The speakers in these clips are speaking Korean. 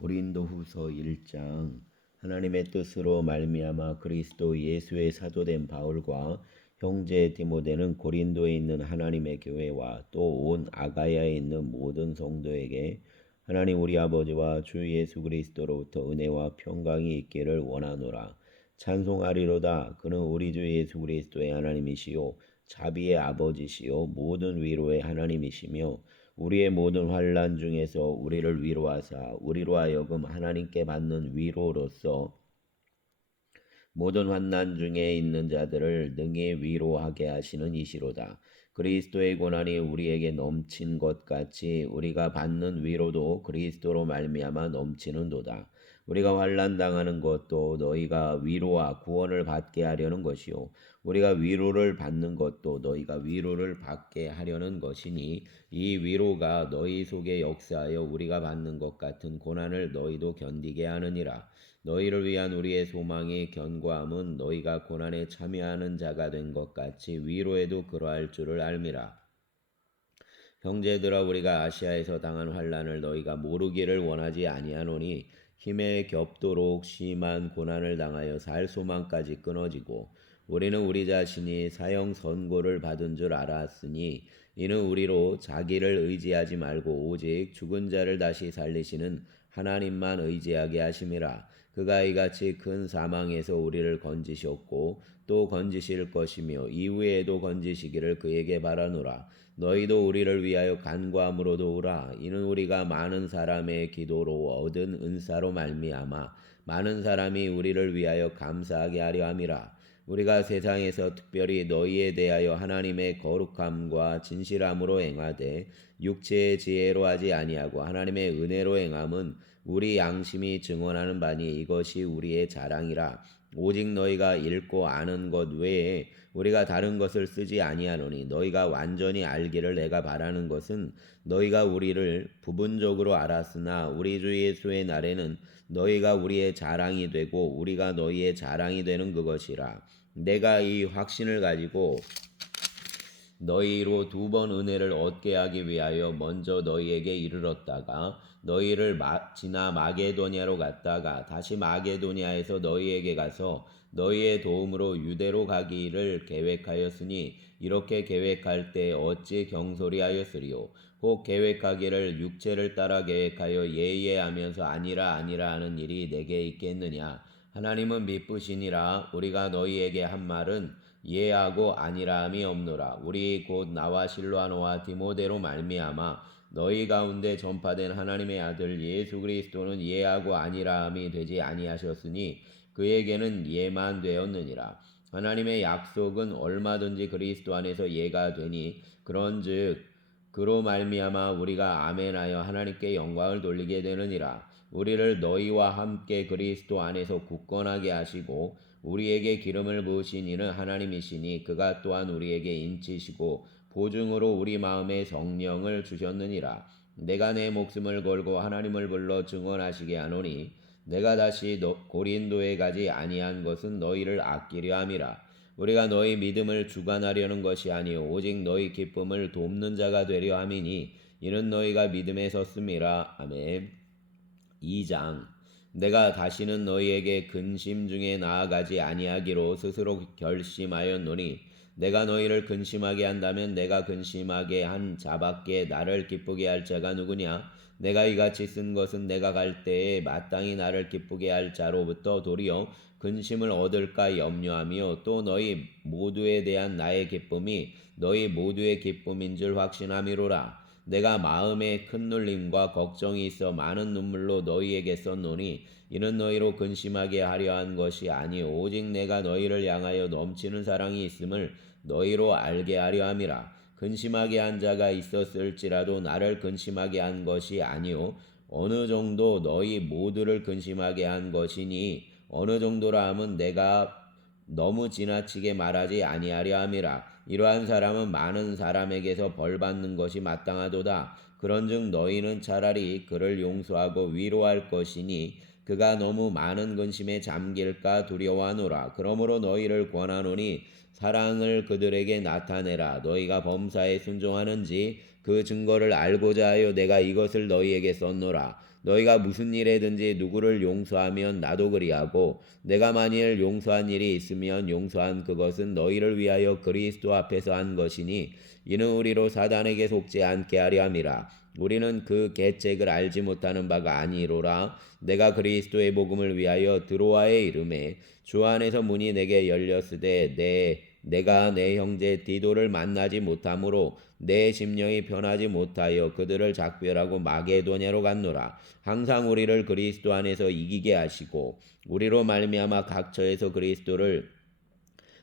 고린도후서 1장. 하나님의 뜻으로 말미암아 그리스도 예수의 사도된 바울과 형제 디모데는 고린도에 있는 하나님의 교회와 또 온 아가야에 있는 모든 성도에게 하나님 우리 아버지와 주 예수 그리스도로부터 은혜와 평강이 있기를 원하노라. 찬송하리로다. 그는 우리 주 예수 그리스도의 하나님이시요 자비의 아버지시요 모든 위로의 하나님이시며 우리의 모든 환난 중에서 우리를 위로하사 우리로 하여금 하나님께 받는 위로로서 모든 환난 중에 있는 자들을 능히 위로하게 하시는 이시로다. 그리스도의 고난이 우리에게 넘친 것 같이 우리가 받는 위로도 그리스도로 말미암아 넘치는도다. 우리가 환난 당하는 것도 너희가 위로와 구원을 받게 하려는 것이요 우리가 위로를 받는 것도 너희가 위로를 받게 하려는 것이니 이 위로가 너희 속에 역사하여 우리가 받는 것 같은 고난을 너희도 견디게 하느니라. 너희를 위한 우리의 소망이 견고함은 너희가 고난에 참여하는 자가 된 것 같이 위로에도 그러할 줄을 알미라. 형제들아 우리가 아시아에서 당한 환난을 너희가 모르기를 원하지 아니하노니 힘에 겹도록 심한 고난을 당하여 살 소망까지 끊어지고 우리는 우리 자신이 사형 선고를 받은 줄 알았으니 이는 우리로 자기를 의지하지 말고 오직 죽은 자를 다시 살리시는 하나님만 의지하게 하심이라. 그가 이같이 큰 사망에서 우리를 건지셨고 또 건지실 것이며 이후에도 건지시기를 그에게 바라노라. 너희도 우리를 위하여 간구함으로도 오라. 이는 우리가 많은 사람의 기도로 얻은 은사로 말미암아 많은 사람이 우리를 위하여 감사하게 하려 함이라. 우리가 세상에서 특별히 너희에 대하여 하나님의 거룩함과 진실함으로 행하되 육체의 지혜로 하지 아니하고 하나님의 은혜로 행함은 우리 양심이 증언하는 바니 이것이 우리의 자랑이라. 오직 너희가 읽고 아는 것 외에 우리가 다른 것을 쓰지 아니하노니 너희가 완전히 알기를 내가 바라는 것은 너희가 우리를 부분적으로 알았으나 우리 주 예수의 날에는 너희가 우리의 자랑이 되고 우리가 너희의 자랑이 되는 그것이라. 내가 이 확신을 가지고 너희로 2번 은혜를 얻게 하기 위하여 먼저 너희에게 이르렀다가 너희를 지나 마게도냐로 갔다가 다시 마게도냐에서 너희에게 가서 너희의 도움으로 유대로 가기를 계획하였으니 이렇게 계획할 때 어찌 경솔이하였으리요. 혹 계획하기를 육체를 따라 계획하여 예예하면서 아니라 하는 일이 내게 있겠느냐. 하나님은 미쁘시니라. 우리가 너희에게 한 말은 예하고 아니라함이 없노라. 우리 곧 나와 실로아노와 디모데로 말미암아 너희 가운데 전파된 하나님의 아들 예수 그리스도는 예하고 아니라함이 되지 아니하셨으니 그에게는 예만 되었느니라. 하나님의 약속은 얼마든지 그리스도 안에서 예가 되니 그런즉 그로 말미암아 우리가 아멘하여 하나님께 영광을 돌리게 되느니라. 우리를 너희와 함께 그리스도 안에서 굳건하게 하시고 우리에게 기름을 부으신 이는 하나님이시니 그가 또한 우리에게 인치시고 보증으로 우리 마음에 성령을 주셨느니라. 내가 내 목숨을 걸고 하나님을 불러 증언하시게 하노니 내가 다시 고린도에 가지 아니한 것은 너희를 아끼려 함이라. 우리가 너희 믿음을 주관하려는 것이 아니요 오직 너희 기쁨을 돕는 자가 되려 함이니 이는 너희가 믿음에 섰음이라. 아멘. 2장. 내가 다시는 너희에게 근심 중에 나아가지 아니하기로 스스로 결심하였노니 내가 너희를 근심하게 한다면 내가 근심하게 한 자밖에 나를 기쁘게 할 자가 누구냐. 내가 이같이 쓴 것은 내가 갈 때에 마땅히 나를 기쁘게 할 자로부터 도리어 근심을 얻을까 염려하며 또 너희 모두에 대한 나의 기쁨이 너희 모두의 기쁨인 줄 확신함이로라. 내가 마음에 큰 눌림과 걱정이 있어 많은 눈물로 너희에게 썼노니 이는 너희로 근심하게 하려 한 것이 아니요 오직 내가 너희를 향하여 넘치는 사랑이 있음을 너희로 알게 하려 함이라. 근심하게 한 자가 있었을지라도 나를 근심하게 한 것이 아니요 어느 정도 너희 모두를 근심하게 한 것이니 어느 정도라 함은 내가 너무 지나치게 말하지 아니하려 함이라. 이러한 사람은 많은 사람에게서 벌받는 것이 마땅하도다. 그런즉 너희는 차라리 그를 용서하고 위로할 것이니 그가 너무 많은 근심에 잠길까 두려워하노라. 그러므로 너희를 권하노니 사랑을 그들에게 나타내라. 너희가 범사에 순종하는지 그 증거를 알고자 하여 내가 이것을 너희에게 썼노라. 너희가 무슨 일에든지 누구를 용서하면 나도 그리하고 내가 만일 용서한 일이 있으면 용서한 그것은 너희를 위하여 그리스도 앞에서 한 것이니 이는 우리로 사단에게 속지 않게 하려 함이라. 우리는 그 계책을 알지 못하는 바가 아니로라. 내가 그리스도의 복음을 위하여 드로아에 이르매 주 안에서 문이 내게 열렸으되 내가 내 형제 디도를 만나지 못하므로 내 심령이 편하지 못하여 그들을 작별하고 마게도냐로 갔노라. 항상 우리를 그리스도 안에서 이기게 하시고 우리로 말미암아 각처에서 그리스도를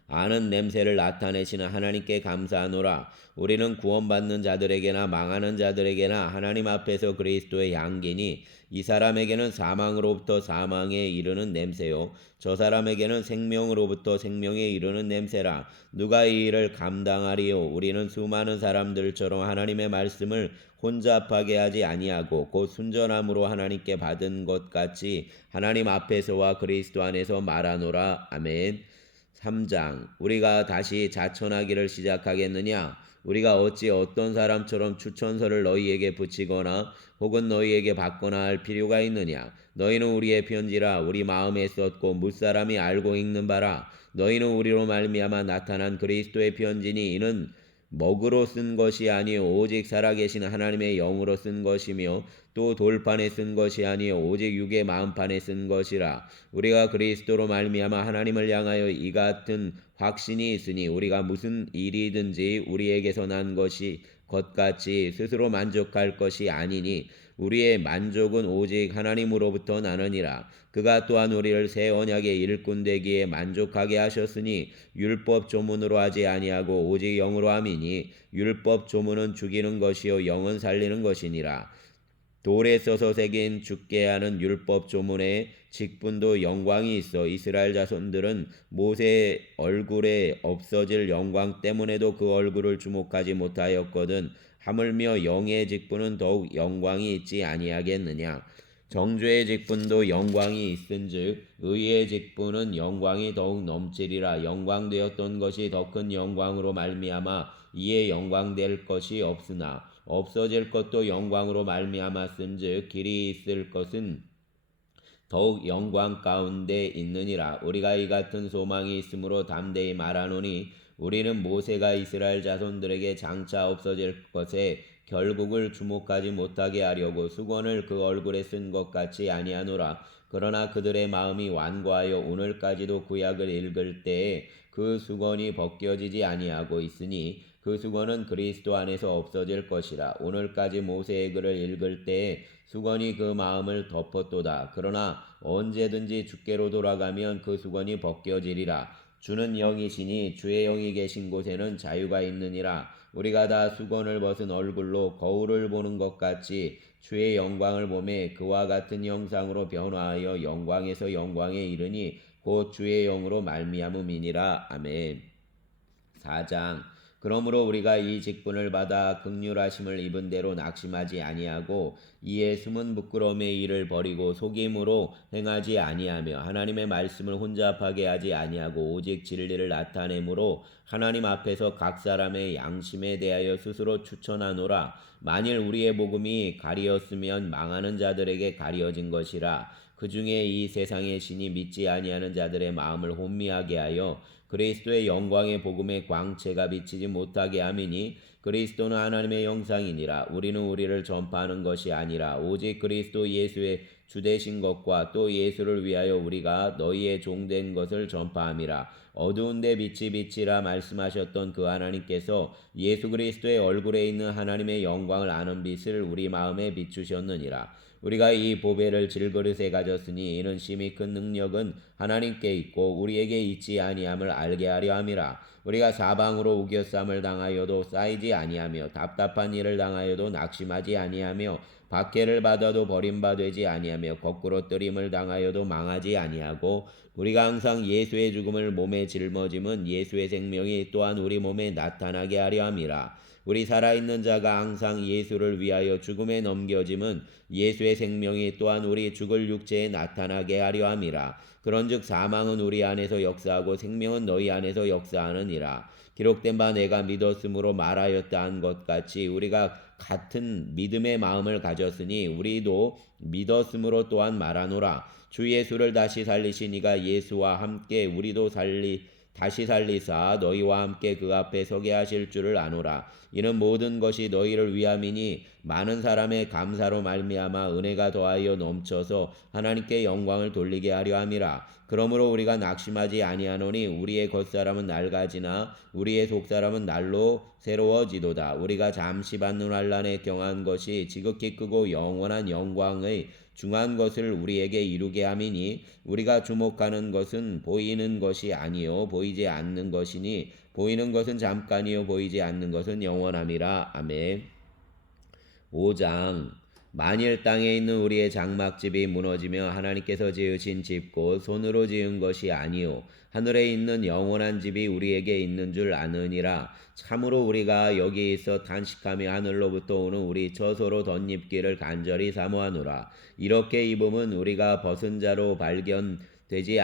아는 냄새를 나타내시는 하나님께 감사하노라. 우리는 구원받는 자들에게나 망하는 자들에게나 하나님 앞에서 그리스도의 향기니 이 사람에게는 사망으로부터 사망에 이르는 냄새요 저 사람에게는 생명으로부터 생명에 이르는 냄새라. 누가 이 일을 감당하리요? 우리는 수많은 사람들처럼 하나님의 말씀을 혼잡하게 하지 아니하고 곧 순전함으로 하나님께 받은 것 같이 하나님 앞에서와 그리스도 안에서 말하노라. 아멘. 3장. 우리가 다시 자천하기를 시작하겠느냐? 우리가 어찌 어떤 사람처럼 추천서를 너희에게 붙이거나 혹은 너희에게 받거나 할 필요가 있느냐? 너희는 우리의 편지라 우리 마음에 썼고 무사람이 알고 읽는 바라. 너희는 우리로 말미암아 나타난 그리스도의 편지니 이는 먹으로 쓴 것이 아니요 오직 살아계신 하나님의 영으로 쓴 것이며 또 돌판에 쓴 것이 아니요 오직 육의 마음판에 쓴 것이라. 우리가 그리스도로 말미암아 하나님을 향하여 이 같은 확신이 있으니 우리가 무슨 일이든지 우리에게서 난 것이 것같이 스스로 만족할 것이 아니니 우리의 만족은 오직 하나님으로부터 나느니라. 그가 또한 우리를 새 언약의 일꾼 되기에 만족하게 하셨으니 율법 조문으로 하지 아니하고 오직 영으로 함이니 율법 조문은 죽이는 것이요 영은 살리는 것이니라. 돌에 써서 새긴 죽게 하는 율법 조문의 직분도 영광이 있어 이스라엘 자손들은 모세의 얼굴에 없어질 영광 때문에도 그 얼굴을 주목하지 못하였거든. 하물며 영의 직분은 더욱 영광이 있지 아니하겠느냐. 정죄의 직분도 영광이 있은즉 의의 직분은 영광이 더욱 넘치리라. 영광되었던 것이 더 큰 영광으로 말미암아 이에 영광될 것이 없으나 없어질 것도 영광으로 말미암았은즉 길이 있을 것은 더욱 영광 가운데 있느니라. 우리가 이 같은 소망이 있으므로 담대히 말하노니 우리는 모세가 이스라엘 자손들에게 장차 없어질 것에 결국을 주목하지 못하게 하려고 수건을 그 얼굴에 쓴 것 같이 아니하노라. 그러나 그들의 마음이 완고하여 오늘까지도 구약을 읽을 때에 그 수건이 벗겨지지 아니하고 있으니 그 수건은 그리스도 안에서 없어질 것이라. 오늘까지 모세의 글을 읽을 때에 수건이 그 마음을 덮었도다. 그러나 언제든지 주께로 돌아가면 그 수건이 벗겨지리라. 주는 영이시니 주의 영이 계신 곳에는 자유가 있느니라. 우리가 다 수건을 벗은 얼굴로 거울을 보는 것 같이 주의 영광을 보매 그와 같은 형상으로 변화하여 영광에서 영광에 이르니 곧 주의 영으로 말미암음이니라. 아멘. 4장. 그러므로 우리가 이 직분을 받아 긍휼하심을 입은 대로 낙심하지 아니하고 이에 숨은 부끄러움의 일을 버리고 속임으로 행하지 아니하며 하나님의 말씀을 혼잡하게 하지 아니하고 오직 진리를 나타내므로 하나님 앞에서 각 사람의 양심에 대하여 스스로 추천하노라. 만일 우리의 복음이 가리었으면 망하는 자들에게 가려진 것이라. 그 중에 이 세상의 신이 믿지 아니하는 자들의 마음을 혼미하게 하여 그리스도의 영광의 복음의 광채가 비치지 못하게 함이니 그리스도는 하나님의 형상이니라. 우리는 우리를 전파하는 것이 아니라 오직 그리스도 예수의 주되신 것과 또 예수를 위하여 우리가 너희의 종된 것을 전파함이라. 어두운데 빛이 비치라 말씀하셨던 그 하나님께서 예수 그리스도의 얼굴에 있는 하나님의 영광을 아는 빛을 우리 마음에 비추셨느니라. 우리가 이 보배를 질그릇에 가졌으니 이는 심히 큰 능력은 하나님께 있고 우리에게 있지 아니함을 알게 하려 함이라. 우리가 사방으로 우겨쌈을 당하여도 쌓이지 아니하며 답답한 일을 당하여도 낙심하지 아니하며 박해를 받아도 버림받지 아니하며 거꾸로 뜨림을 당하여도 망하지 아니하고 우리가 항상 예수의 죽음을 몸에 짊어짐은 예수의 생명이 또한 우리 몸에 나타나게 하려 함이라. 우리 살아있는 자가 항상 예수를 위하여 죽음에 넘겨짐은 예수의 생명이 또한 우리 죽을 육체에 나타나게 하려 함이라. 그런즉 사망은 우리 안에서 역사하고 생명은 너희 안에서 역사하느니라. 기록된 바 내가 믿었으므로 말하였다 한 것 같이 우리가 같은 믿음의 마음을 가졌으니 우리도 믿었으므로 또한 말하노라. 주 예수를 다시 살리신 이가 예수와 함께 우리도 다시 살리사 너희와 함께 그 앞에 서게 하실 줄을 아노라. 이는 모든 것이 너희를 위함이니 많은 사람의 감사로 말미암아 은혜가 더하여 넘쳐서 하나님께 영광을 돌리게 하려 함이라. 그러므로 우리가 낙심하지 아니하노니 우리의 겉사람은 낡아지나 우리의 속사람은 날로 새로워지도다. 우리가 잠시 받는 환난에 경한 것이 지극히 크고 영원한 영광의 중한 것을 우리에게 이루게 함이니 우리가 주목하는 것은 보이는 것이 아니요 보이지 않는 것이니 보이는 것은 잠깐이요 보이지 않는 것은 영원함이라. 아멘. 5장. 만일 땅에 있는 우리의 장막집이 무너지며 하나님께서 지으신 집 곧 손으로 지은 것이 아니요 하늘에 있는 영원한 집이 우리에게 있는 줄 아느니라. 참으로 우리가 여기 있어 탄식하며 하늘로부터 오는 우리 처소로 덧입기를 간절히 사모하노라. 이렇게 입음은 우리가 벗은 자로 발견되지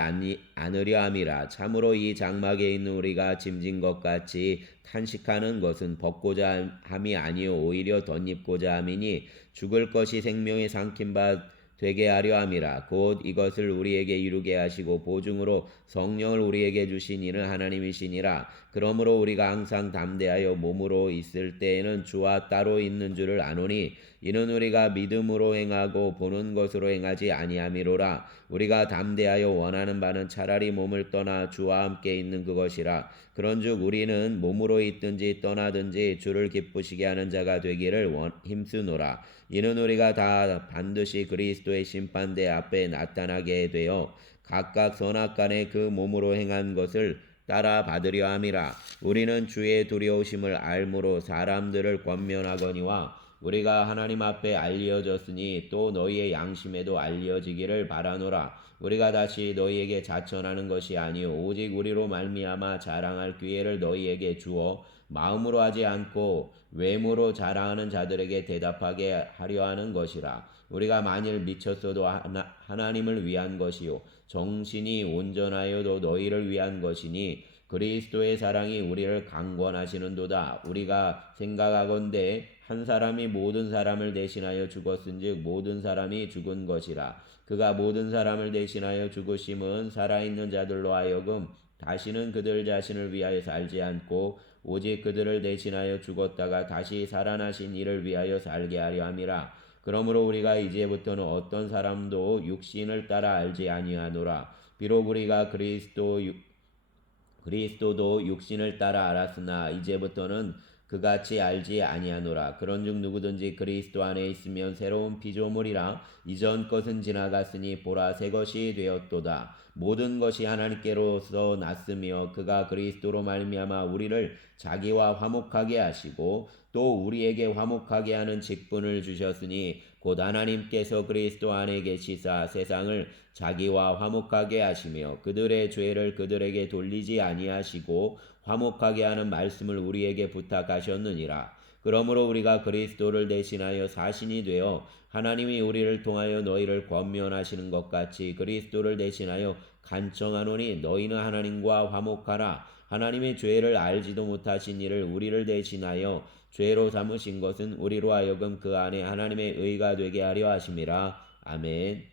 않으려 함이라. 참으로 이 장막에 있는 우리가 짐진 것 같이 탄식하는 것은 벗고자 함이 아니요 오히려 덧입고자 함이니 죽을 것이 생명의 삼킨 바 되게 하려 함이라. 곧 이것을 우리에게 이루게 하시고 보증으로 성령을 우리에게 주신 이는 하나님이시니라. 그러므로 우리가 항상 담대하여 몸으로 있을 때에는 주와 따로 있는 줄을 아노니 이는 우리가 믿음으로 행하고 보는 것으로 행하지 아니함이로라. 우리가 담대하여 원하는 바는 차라리 몸을 떠나 주와 함께 있는 그것이라. 그런즉 우리는 몸으로 있든지 떠나든지 주를 기쁘시게 하는 자가 되기를 힘쓰노라. 이는 우리가 다 반드시 그리스도의 심판대 앞에 나타나게 되어 각각 선악간에 그 몸으로 행한 것을 따라 받으려 함이라. 우리는 주의 두려우심을 알므로 사람들을 권면하거니와 우리가 하나님 앞에 알려졌으니 또 너희의 양심에도 알려지기를 바라노라. 우리가 다시 너희에게 자천하는 것이 아니요 오직 우리로 말미암아 자랑할 기회를 너희에게 주어 마음으로 하지 않고 외모로 자랑하는 자들에게 대답하게 하려 하는 것이라. 우리가 만일 미쳤어도 하나님을 위한 것이요 정신이 온전하여도 너희를 위한 것이니 그리스도의 사랑이 우리를 강권하시는도다. 우리가 생각하건대 한 사람이 모든 사람을 대신하여 죽었은즉 모든 사람이 죽은 것이라. 그가 모든 사람을 대신하여 죽으심은 살아있는 자들로 하여금 다시는 그들 자신을 위하여 살지 않고 오직 그들을 대신하여 죽었다가 다시 살아나신 이를 위하여 살게 하려 함이라. 그러므로 우리가 이제부터는 어떤 사람도 육신을 따라 알지 아니하노라. 비록 우리가 그리스도도 육신을 따라 알았으나 이제부터는 그같이 알지 아니하노라. 그런즉 누구든지 그리스도 안에 있으면 새로운 피조물이라. 이전 것은 지나갔으니 보라 새 것이 되었도다. 모든 것이 하나님께로서 났으며 그가 그리스도로 말미암아 우리를 자기와 화목하게 하시고 또 우리에게 화목하게 하는 직분을 주셨으니 곧 하나님께서 그리스도 안에 계시사 세상을 자기와 화목하게 하시며 그들의 죄를 그들에게 돌리지 아니하시고 화목하게 하는 말씀을 우리에게 부탁하셨느니라. 그러므로 우리가 그리스도를 대신하여 사신이 되어 하나님이 우리를 통하여 너희를 권면하시는 것 같이 그리스도를 대신하여 간청하노니 너희는 하나님과 화목하라. 하나님의 죄를 알지도 못하신 이를 우리를 대신하여 죄로 삼으신 것은 우리로 하여금 그 안에 하나님의 의가 되게 하려 하심이라. 아멘.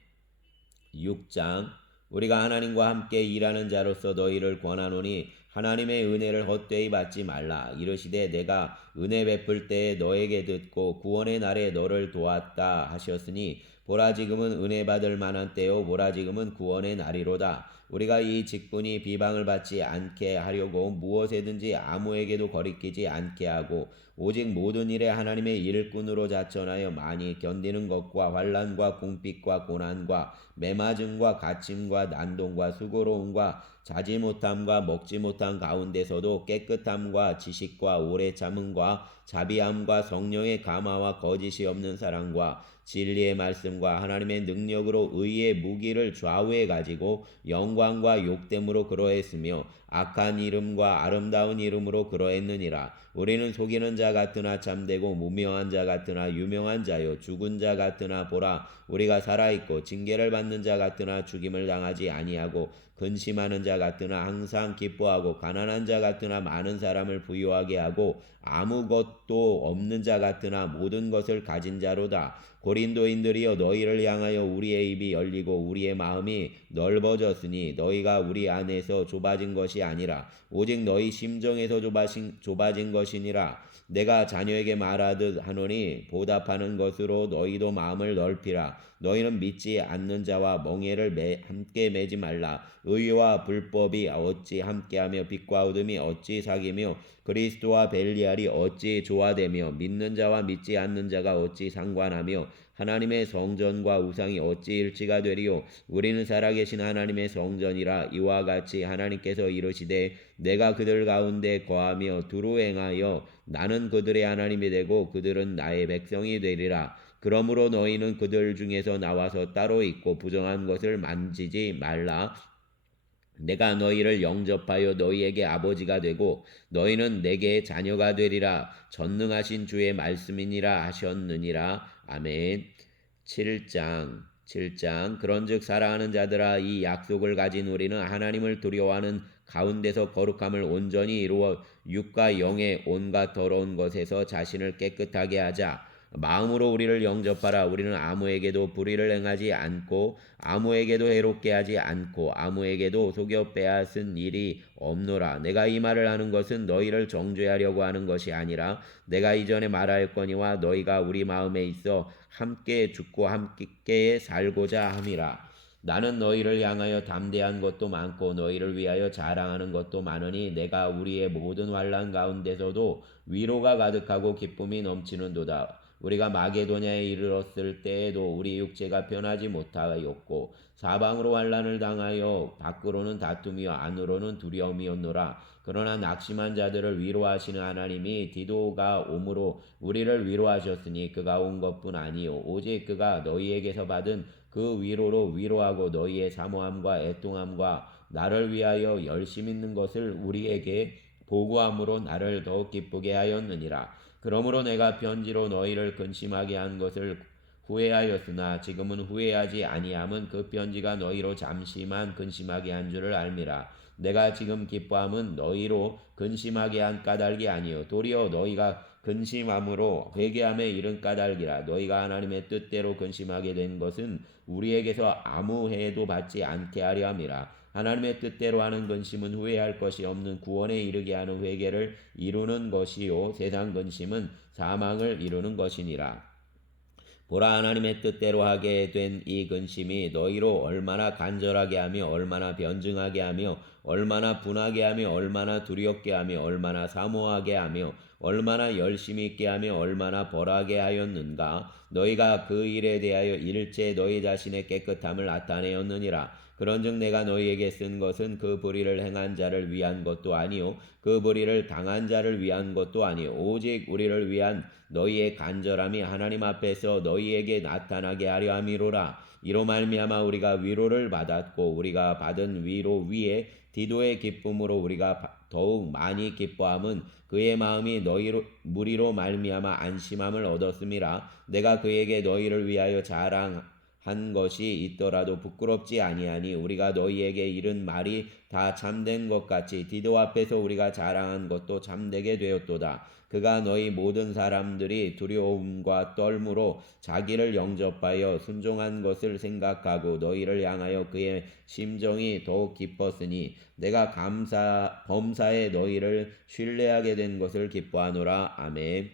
6장. 우리가 하나님과 함께 일하는 자로서 너희를 권하노니 하나님의 은혜를 헛되이 받지 말라. 이르시되 내가 은혜 베풀 때에 너에게 듣고 구원의 날에 너를 도왔다 하셨으니 보라 지금은 은혜 받을 만한 때요 보라 지금은 구원의 날이로다. 우리가 이 직분이 비방을 받지 않게 하려고 무엇에든지 아무에게도 거리끼지 않게 하고 오직 모든 일에 하나님의 일꾼으로 자천하여 많이 견디는 것과 환난과 궁핍과 고난과 매맞음과 갇힘과 난동과 수고로움과 자지 못함과 먹지 못한 가운데서도 깨끗함과 지식과 오래 참음과 자비함과 성령의 감화와 거짓이 없는 사랑과 진리의 말씀과 하나님의 능력으로 의의 무기를 좌우에 가지고 영광 영광과 욕됨으로 그러했으며 악한 이름과 아름다운 이름으로 그러했느니라. 우리는 속이는 자 같으나 참되고 무명한 자 같으나 유명한 자요 죽은 자 같으나 보라 우리가 살아있고 징계를 받는 자 같으나 죽임을 당하지 아니하고 근심하는 자 같으나 항상 기뻐하고 가난한 자 같으나 많은 사람을 부유하게 하고 아무것도 없는 자 같으나 모든 것을 가진 자로다. 고린도인들이여 너희를 향하여 우리의 입이 열리고 우리의 마음이 넓어졌으니 너희가 우리 안에서 좁아진 것이 아니라 오직 너희 심정에서 좁아진 것이니라. 내가 자녀에게 말하듯 하노니 보답하는 것으로 너희도 마음을 넓히라. 너희는 믿지 않는 자와 멍에를 함께 매지 말라. 의와 불법이 어찌 함께하며 빛과 어둠이 어찌 사귀며 그리스도와 벨리알이 어찌 조화되며 믿는 자와 믿지 않는 자가 어찌 상관하며 하나님의 성전과 우상이 어찌 일치가 되리요. 우리는 살아계신 하나님의 성전이라. 이와 같이 하나님께서 이르시되 내가 그들 가운데 거하며 두루 행하여 나는 그들의 하나님이 되고 그들은 나의 백성이 되리라. 그러므로 너희는 그들 중에서 나와서 따로 있고 부정한 것을 만지지 말라. 내가 너희를 영접하여 너희에게 아버지가 되고 너희는 내게 자녀가 되리라. 전능하신 주의 말씀이니라 하셨느니라. 아멘. 7장 그런즉 사랑하는 자들아 이 약속을 가진 우리는 하나님을 두려워하는 가운데서 거룩함을 온전히 이루어 육과 영의 온갖 더러운 것에서 자신을 깨끗하게 하자. 마음으로 우리를 영접하라. 우리는 아무에게도 불의를 행하지 않고 아무에게도 해롭게 하지 않고 아무에게도 속여 빼앗은 일이 없노라. 내가 이 말을 하는 것은 너희를 정죄하려고 하는 것이 아니라 내가 이전에 말하였거니와 너희가 우리 마음에 있어 함께 죽고 함께 살고자 함이라. 나는 너희를 향하여 담대한 것도 많고 너희를 위하여 자랑하는 것도 많으니 내가 우리의 모든 환난 가운데서도 위로가 가득하고 기쁨이 넘치는도다. 우리가 마게도냐에 이르렀을 때에도 우리 육체가 변하지 못하였고 사방으로 환난을 당하여 밖으로는 다툼이요 안으로는 두려움이었노라. 그러나 낙심한 자들을 위로하시는 하나님이 디도가 오므로 우리를 위로하셨으니 그가 온 것뿐 아니요 오직 그가 너희에게서 받은 그 위로로 위로하고 너희의 사모함과 애통함과 나를 위하여 열심 있는 것을 우리에게 보고함으로 나를 더욱 기쁘게 하였느니라. 그러므로 내가 편지로 너희를 근심하게 한 것을 후회하였으나 지금은 후회하지 아니함은 그 편지가 너희로 잠시만 근심하게 한 줄을 알미라. 내가 지금 기뻐함은 너희로 근심하게 한 까닭이 아니요 도리어 너희가 근심함으로 회개함에 이른 까닭이라. 너희가 하나님의 뜻대로 근심하게 된 것은 우리에게서 아무 해도 받지 않게 하려 함이라. 하나님의 뜻대로 하는 근심은 후회할 것이 없는 구원에 이르게 하는 회개를 이루는 것이요 세상 근심은 사망을 이루는 것이니라. 보라 하나님의 뜻대로 하게 된 이 근심이 너희로 얼마나 간절하게 하며 얼마나 변증하게 하며 얼마나 분하게 하며 얼마나 두렵게 하며 얼마나 사모하게 하며 얼마나 열심히 있게 하며 얼마나 벌하게 하였는가. 너희가 그 일에 대하여 일체 너희 자신의 깨끗함을 나타내었느니라. 그런즉 내가 너희에게 쓴 것은 그 불의를 행한 자를 위한 것도 아니요 그 불의를 당한 자를 위한 것도 아니요 오직 우리를 위한 너희의 간절함이 하나님 앞에서 너희에게 나타나게 하려 함이로라. 이로 말미암아 우리가 위로를 받았고 우리가 받은 위로 위에 디도의 기쁨으로 우리가 더욱 많이 기뻐함은 그의 마음이 너희로 무리로 말미암아 안심함을 얻었음이라. 내가 그에게 너희를 위하여 자랑한 것이 있더라도 부끄럽지 아니하니 우리가 너희에게 이른 말이 다 참된 것 같이 디도 앞에서 우리가 자랑한 것도 참되게 되었도다. 그가 너희 모든 사람들이 두려움과 떨므로 자기를 영접하여 순종한 것을 생각하고 너희를 향하여 그의 심정이 더욱 기뻤으니 내가 범사에 너희를 신뢰하게 된 것을 기뻐하노라. 아멘.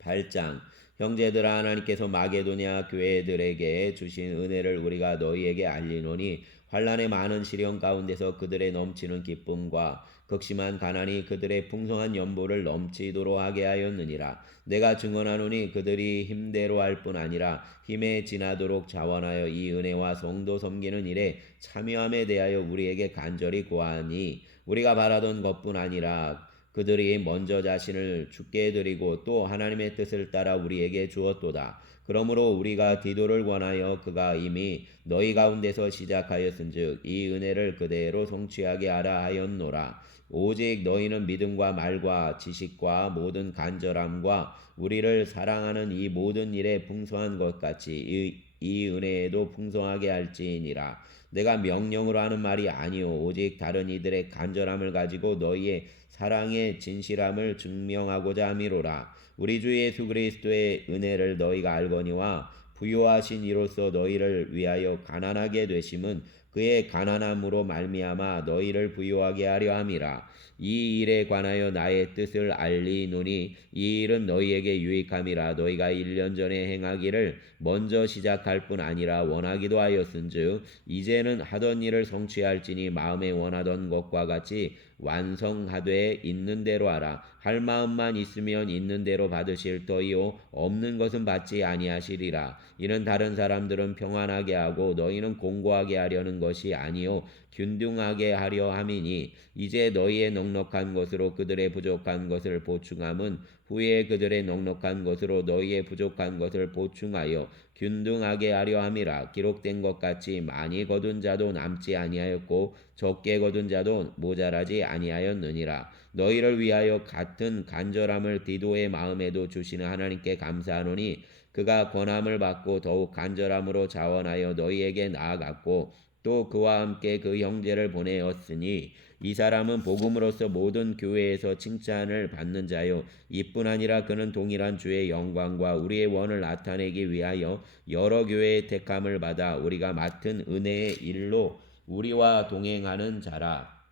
8장 형제들아 하나님께서 마게도냐 교회들에게 주신 은혜를 우리가 너희에게 알리노니 환난의 많은 시련 가운데서 그들의 넘치는 기쁨과 극심한 가난이 그들의 풍성한 연보를 넘치도록 하게 하였느니라. 내가 증언하노니 그들이 힘대로 할 뿐 아니라 힘에 지나도록 자원하여 이 은혜와 성도 섬기는 일에 참여함에 대하여 우리에게 간절히 구하니 우리가 바라던 것뿐 아니라 그들이 먼저 자신을 죽게 해드리고 또 하나님의 뜻을 따라 우리에게 주었도다. 그러므로 우리가 디도를 권하여 그가 이미 너희 가운데서 시작하였은즉 이 은혜를 그대로 성취하게 하라 하였노라. 오직 너희는 믿음과 말과 지식과 모든 간절함과 우리를 사랑하는 이 모든 일에 풍성한 것 같이 이 은혜에도 풍성하게 할지니라. 내가 명령으로 하는 말이 아니요 오직 다른 이들의 간절함을 가지고 너희의 사랑의 진실함을 증명하고자 함이로라. 우리 주 예수 그리스도의 은혜를 너희가 알거니와 부요하신 이로써 너희를 위하여 가난하게 되심은 그의 가난함으로 말미암아 너희를 부요하게 하려 함이라. 이 일에 관하여 나의 뜻을 알리노니 이 일은 너희에게 유익함이라. 너희가 1년 전에 행하기를 먼저 시작할 뿐 아니라 원하기도 하였은즉 이제는 하던 일을 성취할지니 마음에 원하던 것과 같이 완성하되 있는 대로 하라. 할 마음만 있으면 있는 대로 받으실 터이요 없는 것은 받지 아니하시리라. 이는 다른 사람들은 평안하게 하고 너희는 공고하게 하려는 것이 아니요 균등하게 하려 함이니 이제 너희의 넉넉한 것으로 그들의 부족한 것을 보충함은 후에 그들의 넉넉한 것으로 너희의 부족한 것을 보충하여 균등하게 하려 함이라. 기록된 것 같이 많이 거둔 자도 남지 아니하였고 적게 거둔 자도 모자라지 아니하였느니라. 너희를 위하여 같은 간절함을 디도의 마음에도 주시는 하나님께 감사하노니 그가 권함을 받고 더욱 간절함으로 자원하여 너희에게 나아갔고 또 그와 함께 그 형제를 보내었으니 이 사람은 복음으로서 모든 교회에서 칭찬을 받는 자요 이뿐 아니라 그는 동일한 주의 영광과 우리의 원을 나타내기 위하여 여러 교회의 택함을 받아 우리가 맡은 은혜의 일로 우리와 동행하는 자라.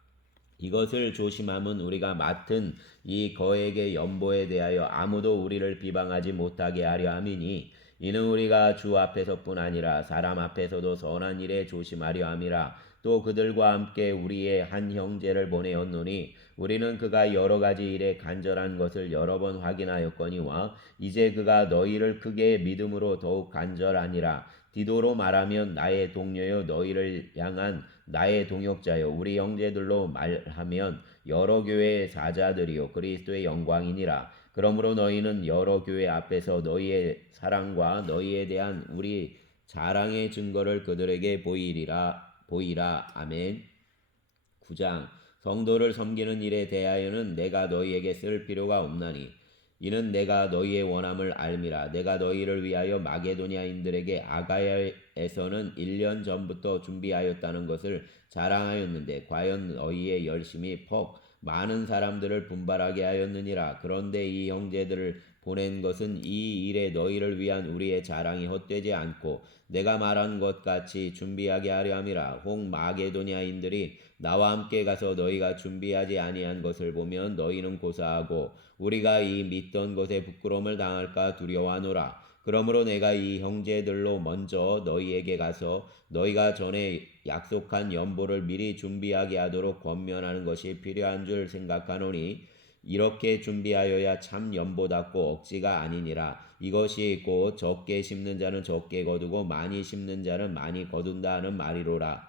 이것을 조심함은 우리가 맡은 이 거액의 연보에 대하여 아무도 우리를 비방하지 못하게 하려 함이니 이는 우리가 주 앞에서뿐 아니라 사람 앞에서도 선한 일에 조심하려 함이라. 또 그들과 함께 우리의 한 형제를 보내었노니 우리는 그가 여러 가지 일에 간절한 것을 여러 번 확인하였거니와 이제 그가 너희를 크게 믿음으로 더욱 간절하니라. 디도로 말하면 나의 동료여 너희를 향한 나의 동역자여 우리 형제들로 말하면 여러 교회의 사자들이요 그리스도의 영광이니라. 그러므로 너희는 여러 교회 앞에서 너희의 사랑과 너희에 대한 우리 자랑의 증거를 그들에게 보이라. 아멘. 9장 성도를 섬기는 일에 대하여는 내가 너희에게 쓸 필요가 없나니 이는 내가 너희의 원함을 알미라. 내가 너희를 위하여 마게도냐인들에게 아가야에서는 1년 전부터 준비하였다는 것을 자랑하였는데 과연 너희의 열심이 많은 사람들을 분발하게 하였느니라. 그런데 이 형제들을 보낸 것은 이 일에 너희를 위한 우리의 자랑이 헛되지 않고 내가 말한 것 같이 준비하게 하려 함이라. 혹 마게도냐인들이 나와 함께 가서 너희가 준비하지 아니한 것을 보면 너희는 고사하고 우리가 이 믿던 것에 부끄러움을 당할까 두려워하노라. 그러므로 내가 이 형제들로 먼저 너희에게 가서 너희가 전에 약속한 연보를 미리 준비하게 하도록 권면하는 것이 필요한 줄 생각하노니 이렇게 준비하여야 참 연보답고 억지가 아니니라. 이것이 곧 적게 심는 자는 적게 거두고 많이 심는 자는 많이 거둔다 하는 말이로라.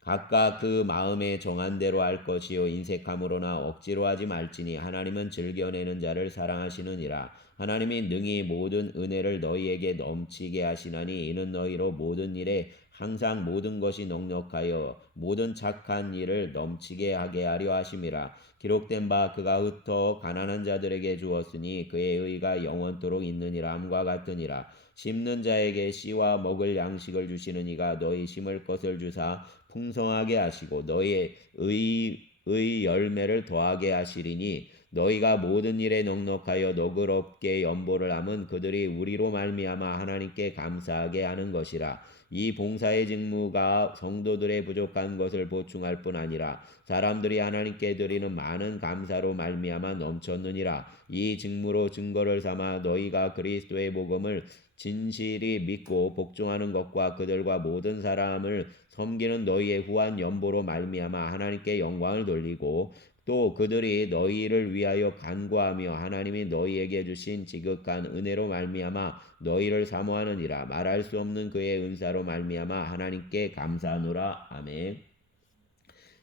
각각 그 마음에 정한 대로 할 것이요 인색함으로나 억지로 하지 말지니 하나님은 즐겨내는 자를 사랑하시느니라. 하나님이 능히 모든 은혜를 너희에게 넘치게 하시나니 이는 너희로 모든 일에 항상 모든 것이 넉넉하여 모든 착한 일을 넘치게 하게 하려 하심이라. 기록된 바 그가 흩어 가난한 자들에게 주었으니 그의 의가 영원토록 있느니라 함과 같으니라. 심는 자에게 씨와 먹을 양식을 주시는 이가 너희 심을 것을 주사 풍성하게 하시고 너희의 의의 열매를 더하게 하시리니 너희가 모든 일에 넉넉하여 너그럽게 연보를 함은 그들이 우리로 말미암아 하나님께 감사하게 하는 것이라. 이 봉사의 직무가 성도들의 부족한 것을 보충할 뿐 아니라 사람들이 하나님께 드리는 많은 감사로 말미암아 넘쳤느니라. 이 직무로 증거를 삼아 너희가 그리스도의 복음을 진실이 믿고 복종하는 것과 그들과 모든 사람을 섬기는 너희의 후한 연보로 말미암아 하나님께 영광을 돌리고 또 그들이 너희를 위하여 간구하며 하나님이 너희에게 주신 지극한 은혜로 말미암아 너희를 사모하느니라. 말할 수 없는 그의 은사로 말미암아 하나님께 감사하노라. 아멘.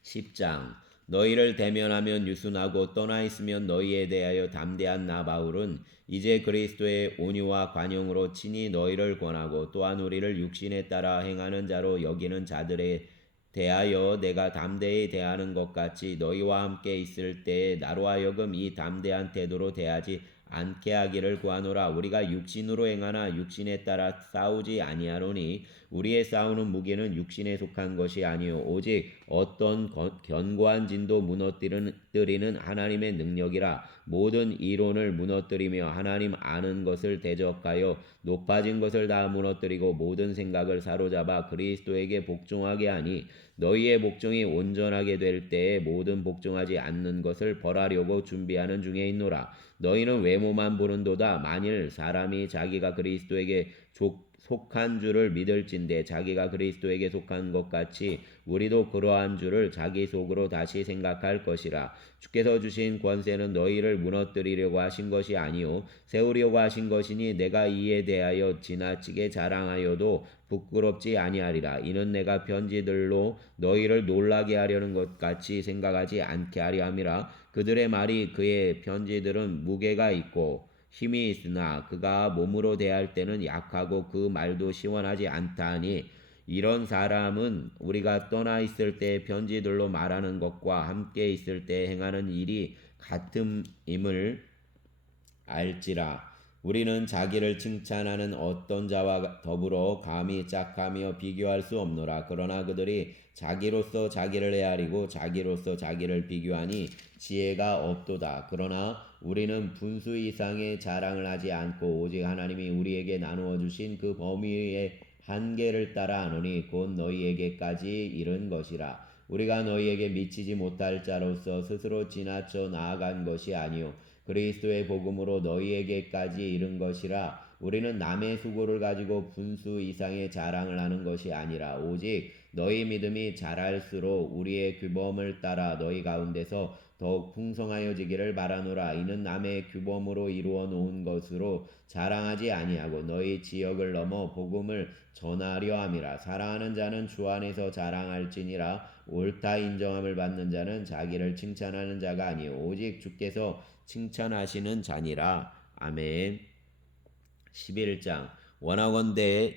10장 너희를 대면하면 유순하고 떠나 있으면 너희에 대하여 담대한 나 바울은 이제 그리스도의 온유와 관용으로 친히 너희를 권하고 또한 우리를 육신에 따라 행하는 자로 여기는 자들에 대하여 내가 담대히 대하는 것 같이 너희와 함께 있을 때에 나로 하여금 이 담대한 태도로 대하지 않게 하기를 구하노라. 우리가 육신으로 행하나 육신에 따라 싸우지 아니하노니 우리의 싸우는 무기는 육신에 속한 것이 아니요 오직 어떤 견고한 진도 무너뜨리는 하나님의 능력이라. 모든 이론을 무너뜨리며 하나님 아는 것을 대적하여 높아진 것을 다 무너뜨리고 모든 생각을 사로잡아 그리스도에게 복종하게 하니 너희의 복종이 온전하게 될 때에 모든 복종하지 않는 것을 벌하려고 준비하는 중에 있노라. 너희는 외모만 보는도다. 만일 사람이 자기가 그리스도에게 속한 줄을 믿을진대 자기가 그리스도에게 속한 것 같이 우리도 그러한 줄을 자기 속으로 다시 생각할 것이라. 주께서 주신 권세는 너희를 무너뜨리려고 하신 것이 아니요 세우려고 하신 것이니 내가 이에 대하여 지나치게 자랑하여도 부끄럽지 아니하리라. 이는 내가 편지들로 너희를 놀라게 하려는 것 같이 생각하지 않게 하려 함이라. 그들의 말이 그의 편지들은 무게가 있고 힘이 있으나 그가 몸으로 대할 때는 약하고 그 말도 시원하지 않다 하니 이런 사람은 우리가 떠나 있을 때 편지들로 말하는 것과 함께 있을 때 행하는 일이 같음임을 알지라. 우리는 자기를 칭찬하는 어떤 자와 더불어 감히 짝하며 비교할 수 없노라. 그러나 그들이 자기로서 자기를 헤아리고 자기로서 자기를 비교하니 지혜가 없도다. 그러나 우리는 분수 이상의 자랑을 하지 않고 오직 하나님이 우리에게 나누어 주신 그 범위의 한계를 따라 하노니 곧 너희에게까지 이른 것이라. 우리가 너희에게 미치지 못할 자로서 스스로 지나쳐 나아간 것이 아니요 그리스도의 복음으로 너희에게까지 이른 것이라. 우리는 남의 수고를 가지고 분수 이상의 자랑을 하는 것이 아니라 오직 너희 믿음이 자랄수록 우리의 규범을 따라 너희 가운데서 더욱 풍성하여지기를 바라노라. 이는 남의 규범으로 이루어 놓은 것으로 자랑하지 아니하고 너희 지역을 넘어 복음을 전하려 함이라. 사랑하는 자는 주 안에서 자랑할지니라. 옳다 인정함을 받는 자는 자기를 칭찬하는 자가 아니요 오직 주께서 칭찬하시는 자니라. 아멘. 11장 원하건대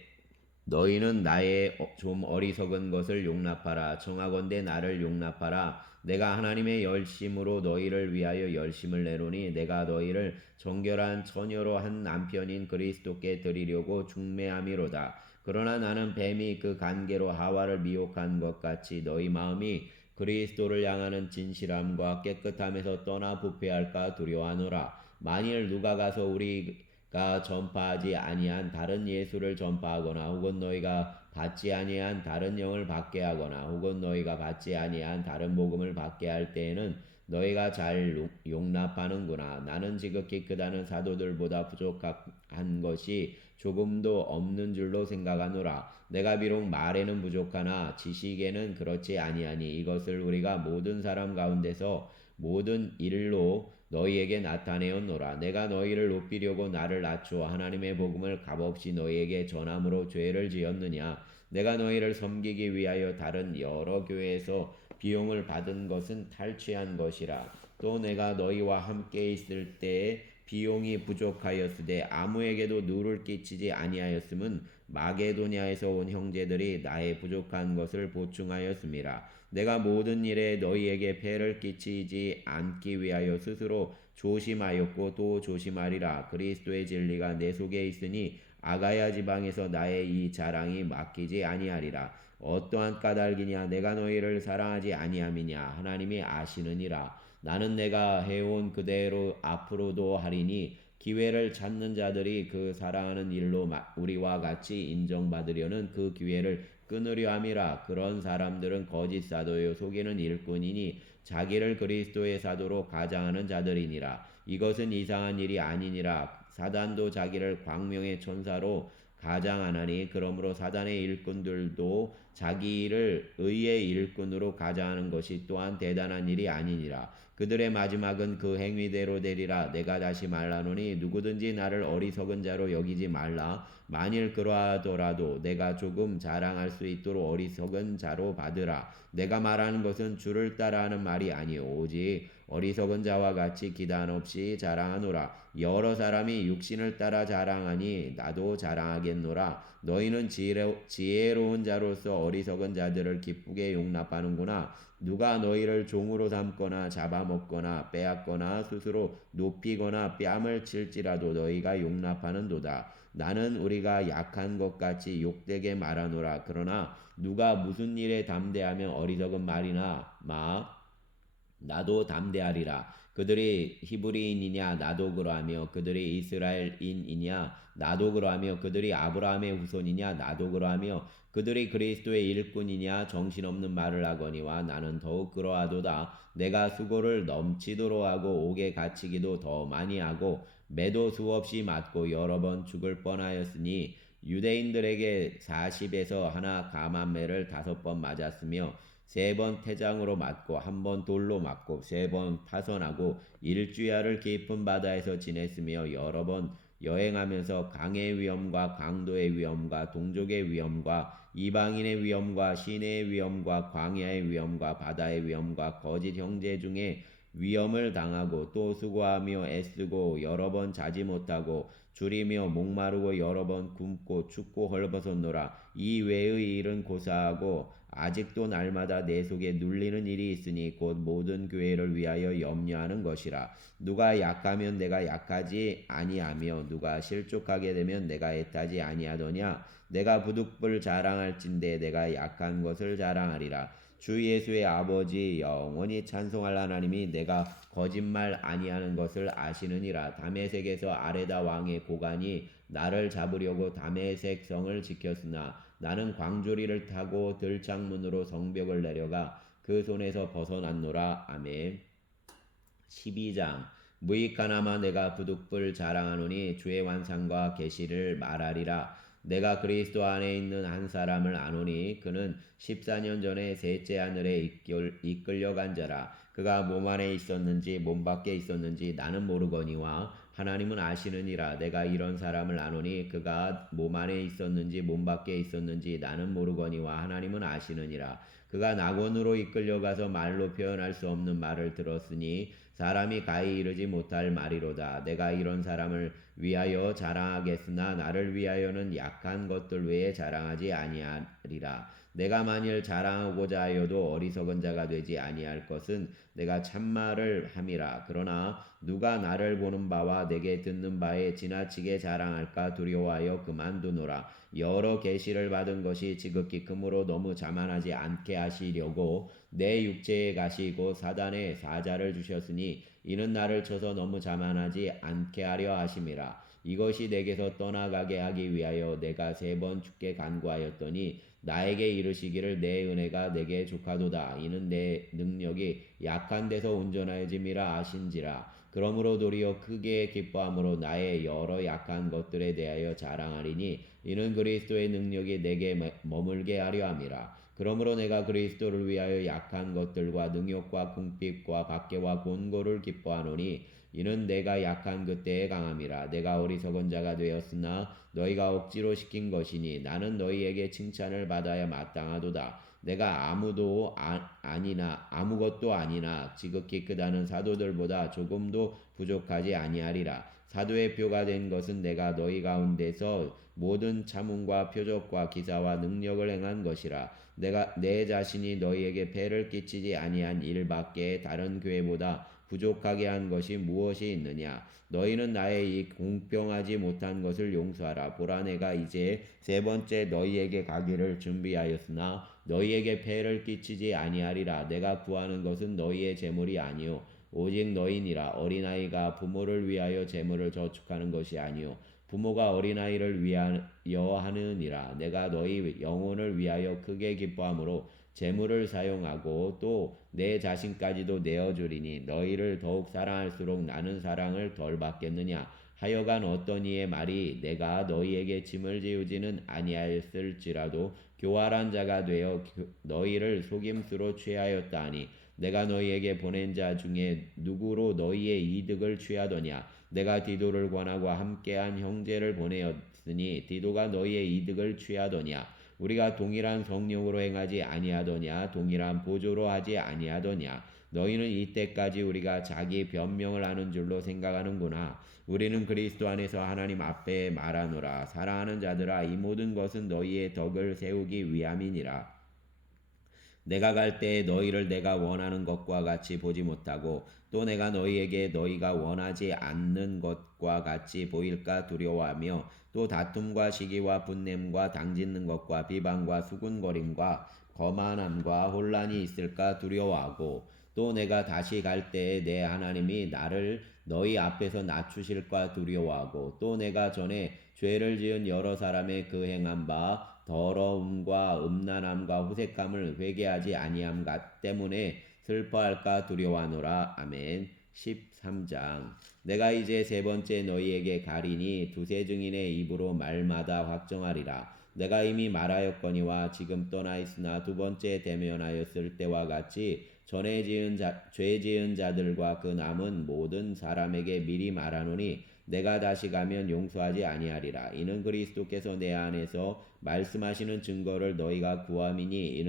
너희는 나의 좀 어리석은 것을 용납하라. 청하건대 나를 용납하라. 내가 하나님의 열심으로 너희를 위하여 열심을 내노니 내가 너희를 정결한 처녀로 한 남편인 그리스도께 드리려고 중매함이로다. 그러나 나는 뱀이 그 간계로 하와를 미혹한 것 같이 너희 마음이 그리스도를 향하는 진실함과 깨끗함에서 떠나 부패할까 두려워하노라. 만일 누가 가서 우리가 전파하지 아니한 다른 예수를 전파하거나 혹은 너희가 받지 아니한 다른 영을 받게 하거나 혹은 너희가 받지 아니한 다른 복음을 받게 할 때에는 너희가 잘 용납하는구나. 나는 지극히 크다는 사도들보다 부족한 것이 조금도 없는 줄로 생각하노라. 내가 비록 말에는 부족하나 지식에는 그렇지 아니하니 이것을 우리가 모든 사람 가운데서 모든 일로 너희에게 나타내었노라. 내가 너희를 높이려고 나를 낮추어 하나님의 복음을 값없이 너희에게 전함으로 죄를 지었느냐. 내가 너희를 섬기기 위하여 다른 여러 교회에서 비용을 받은 것은 탈취한 것이라. 또 내가 너희와 함께 있을 때에 비용이 부족하였으되 아무에게도 누를 끼치지 아니하였음은 마게도냐에서 온 형제들이 나의 부족한 것을 보충하였음이라. 내가 모든 일에 너희에게 폐를 끼치지 않기 위하여 스스로 조심하였고 또 조심하리라. 그리스도의 진리가 내 속에 있으니 아가야 지방에서 나의 이 자랑이 맡기지 아니하리라. 어떠한 까닭이냐 내가 너희를 사랑하지 아니함이냐 하나님이 아시느니라. 나는 내가 해온 그대로 앞으로도 하리니 기회를 찾는 자들이 그 사랑하는 일로 우리와 같이 인정받으려는 그 기회를 끊으려 함이라. 그런 사람들은 거짓 사도요 속이는 일꾼이니 자기를 그리스도의 사도로 가장하는 자들이니라. 이것은 이상한 일이 아니니라. 사단도 자기를 광명의 천사로 가장하나니 그러므로 사단의 일꾼들도 자기를 의의 일꾼으로 가자하는 것이 또한 대단한 일이 아니니라. 그들의 마지막은 그 행위대로 되리라. 내가 다시 말하노니 누구든지 나를 어리석은 자로 여기지 말라. 만일 그러하더라도 내가 조금 자랑할 수 있도록 어리석은 자로 받으라. 내가 말하는 것은 주를 따라하는 말이 아니요 오직 어리석은 자와 같이 기단 없이 자랑하노라. 여러 사람이 육신을 따라 자랑하니 나도 자랑하겠노라. 너희는 지혜로운 자로서 어리석은 자들을 기쁘게 용납하는구나. 누가 너희를 종으로 삼거나 잡아먹거나 빼앗거나 스스로 높이거나 뺨을 칠지라도 너희가 용납하는도다. 나는 우리가 약한 것 같이 욕되게 말하노라. 그러나 누가 무슨 일에 담대하며 어리석은 말이나 나도 담대하리라. 그들이 히브리인이냐 나도 그러하며 그들이 이스라엘인이냐 나도 그러하며 그들이 아브라함의 후손이냐 나도 그러하며 그들이 그리스도의 일꾼이냐 정신없는 말을 하거니와 나는 더욱 그러하도다. 내가 수고를 넘치도록 하고 옥에 갇히기도 더 많이 하고 매도 수없이 맞고 여러 번 죽을 뻔하였으니 유대인들에게 40에서 하나 감한매를 5번 맞았으며 3번 태장으로 맞고 1번 돌로 맞고 3번 파선하고 일주야를 깊은 바다에서 지냈으며 여러 번 여행하면서 강의 위험과 강도의 위험과 동족의 위험과 이방인의 위험과 시내의 위험과 광야의 위험과 바다의 위험과 거짓 형제 중에 위험을 당하고 또 수고하며 애쓰고 여러 번 자지 못하고 줄이며 목마르고 여러 번 굶고 춥고 헐벗었노라. 이 외의 일은 고사하고 아직도 날마다 내 속에 눌리는 일이 있으니 곧 모든 교회를 위하여 염려하는 것이라. 누가 약하면 내가 약하지 아니하며 누가 실족하게 되면 내가 애타지 아니하더냐. 내가 부득불 자랑할진대 내가 약한 것을 자랑하리라. 주 예수의 아버지 영원히 찬송할 하나님이 내가 거짓말 아니하는 것을 아시느니라. 다메섹에서 아레다 왕의 고관이 나를 잡으려고 다메섹 성을 지켰으나 나는 광조리를 타고 들창문으로 성벽을 내려가 그 손에서 벗어났노라. 아멘. 12장 무익하나마 내가 부득불 자랑하노니 주의 완상과 계시를 말하리라. 내가 그리스도 안에 있는 한 사람을 아노니 그는 14년 전에 셋째 하늘에 이끌려간 자라. 그가 몸 안에 있었는지 몸 밖에 있었는지 나는 모르거니와 하나님은 아시느니라. 내가 이런 사람을 아노니 그가 몸 안에 있었는지 몸 밖에 있었는지 나는 모르거니와 하나님은 아시느니라. 그가 낙원으로 이끌려가서 말로 표현할 수 없는 말을 들었으니 사람이 가히 이르지 못할 말이로다. 내가 이런 사람을 위하여 자랑하겠으나 나를 위하여는 약한 것들 외에 자랑하지 아니하리라. 내가 만일 자랑하고자 하여도 어리석은 자가 되지 아니할 것은 내가 참말을 함이라. 그러나 누가 나를 보는 바와 내게 듣는 바에 지나치게 자랑할까 두려워하여 그만두노라. 여러 계시를 받은 것이 지극히 크므로 너무 자만하지 않게 하시려고 내 육체에 가시고 사단의 사자를 주셨으니 이는 나를 쳐서 너무 자만하지 않게 하려 하심이라. 이것이 내게서 떠나가게 하기 위하여 내가 3번 주께 간구하였더니 나에게 이르시기를 내 은혜가 내게 족하도다. 이는 내 능력이 약한 데서 온전하여짐이라 하신지라. 그러므로 도리어 크게 기뻐함으로 나의 여러 약한 것들에 대하여 자랑하리니 이는 그리스도의 능력이 내게 머물게 하려 함이라. 그러므로 내가 그리스도를 위하여 약한 것들과 능욕과 궁핍과 박해와 곤고를 기뻐하노니 이는 내가 약한 그때의 강함이라. 내가 어리석은 자가 되었으나 너희가 억지로 시킨 것이니 나는 너희에게 칭찬을 받아야 마땅하도다. 내가 아무것도 아니나 지극히 크다는 사도들보다 조금도 부족하지 아니하리라. 사도의 표가 된 것은 내가 너희 가운데서 모든 참음과 표적과 기사와 능력을 행한 것이라. 내가 내 자신이 너희에게 폐를 끼치지 아니한 일밖에 다른 교회보다 부족하게 한 것이 무엇이 있느냐. 너희는 나의 이 공평하지 못한 것을 용서하라. 보라 내가 이제 3번째 너희에게 가기를 준비하였으나 너희에게 폐를 끼치지 아니하리라. 내가 구하는 것은 너희의 재물이 아니요 오직 너희니라. 어린아이가 부모를 위하여 재물을 저축하는 것이 아니요 부모가 어린아이를 위하여 하느니라. 내가 너희 영혼을 위하여 크게 기뻐함으로 재물을 사용하고 또 내 자신까지도 내어주리니 너희를 더욱 사랑할수록 나는 사랑을 덜 받겠느냐. 하여간 어떤 이의 말이 내가 너희에게 짐을 지우지는 아니하였을지라도 교활한 자가 되어 너희를 속임수로 취하였다 하니 내가 너희에게 보낸 자 중에 누구로 너희의 이득을 취하더냐. 내가 디도를 권하고 함께한 형제를 보내었으니 디도가 너희의 이득을 취하더냐. 우리가 동일한 성령으로 행하지 아니하더냐. 동일한 보조로 하지 아니하더냐. 너희는 이때까지 우리가 자기 변명을 하는 줄로 생각하는구나. 우리는 그리스도 안에서 하나님 앞에 말하노라. 사랑하는 자들아, 이 모든 것은 너희의 덕을 세우기 위함이니라. 내가 갈 때에 너희를 내가 원하는 것과 같이 보지 못하고 또 내가 너희에게 너희가 원하지 않는 것과 같이 보일까 두려워하며 또 다툼과 시기와 분냄과 당짓는 것과 비방과 수군거림과 거만함과 혼란이 있을까 두려워하고 또 내가 다시 갈 때에 내 하나님이 나를 너희 앞에서 낮추실까 두려워하고 또 내가 전에 죄를 지은 여러 사람의 그 행한 바 더러움과 음란함과 후색감을 회개하지 아니함 때문에 슬퍼할까 두려워하노라. 아멘. 13장. 내가 이제 세 번째 너희에게 가리니 두세 증인의 입으로 말마다 확정하리라. 내가 이미 말하였거니와 지금 떠나 있으나 두 번째 대면하였을 때와 같이 전에 죄 지은 자들과 그 남은 모든 사람에게 미리 말하노니 내가 다시 가면 용서하지 아니하리라. 이는 그리스도께서 내 안에서 말씀하시는 증거를 너희가 구함이니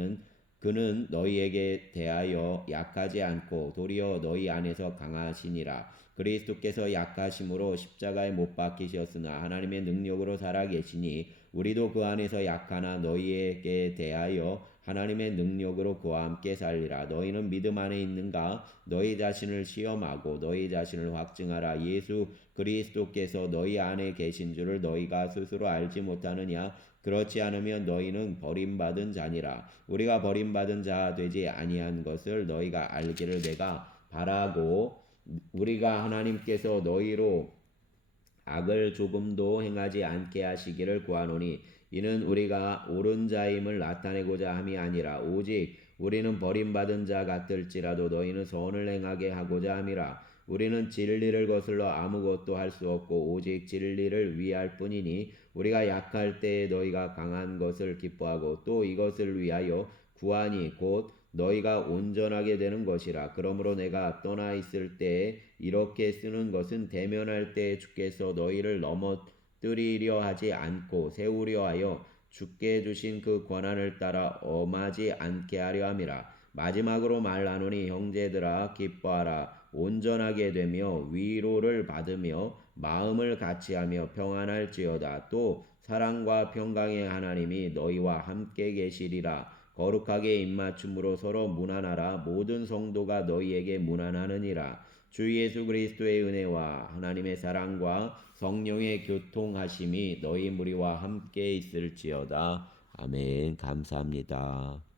그는 너희에게 대하여 약하지 않고 도리어 너희 안에서 강하시니라. 그리스도께서 약하심으로 십자가에 못 박히셨으나 하나님의 능력으로 살아계시니 우리도 그 안에서 약하나 너희에게 대하여 하나님의 능력으로 그와 함께 살리라. 너희는 믿음 안에 있는가? 너희 자신을 시험하고 너희 자신을 확증하라. 예수 그리스도께서 너희 안에 계신 줄을 너희가 스스로 알지 못하느냐? 그렇지 않으면 너희는 버림받은 자니라. 우리가 버림받은 자 되지 아니한 것을 너희가 알기를 내가 바라고 우리가 하나님께서 너희로 악을 조금도 행하지 않게 하시기를 구하노니 이는 우리가 옳은 자임을 나타내고자 함이 아니라 오직 우리는 버림받은 자 같을지라도 너희는 선을 행하게 하고자 함이라. 우리는 진리를 거슬러 아무것도 할 수 없고 오직 진리를 위할 뿐이니 우리가 약할 때에 너희가 강한 것을 기뻐하고 또 이것을 위하여 구하니 곧 너희가 온전하게 되는 것이라. 그러므로 내가 떠나 있을 때에 이렇게 쓰는 것은 대면할 때에 주께서 너희를 넘어뜨리려 하지 않고 세우려 하여 주께 주신 그 권한을 따라 엄하지 않게 하려 함이라. 마지막으로 말하노니 형제들아 기뻐하라. 온전하게 되며 위로를 받으며 마음을 같이하며 평안할지어다. 또 사랑과 평강의 하나님이 너희와 함께 계시리라. 거룩하게 입맞춤으로 서로 문안하라. 모든 성도가 너희에게 문안하느니라. 주 예수 그리스도의 은혜와 하나님의 사랑과 성령의 교통하심이 너희 무리와 함께 있을지어다. 아멘. 감사합니다.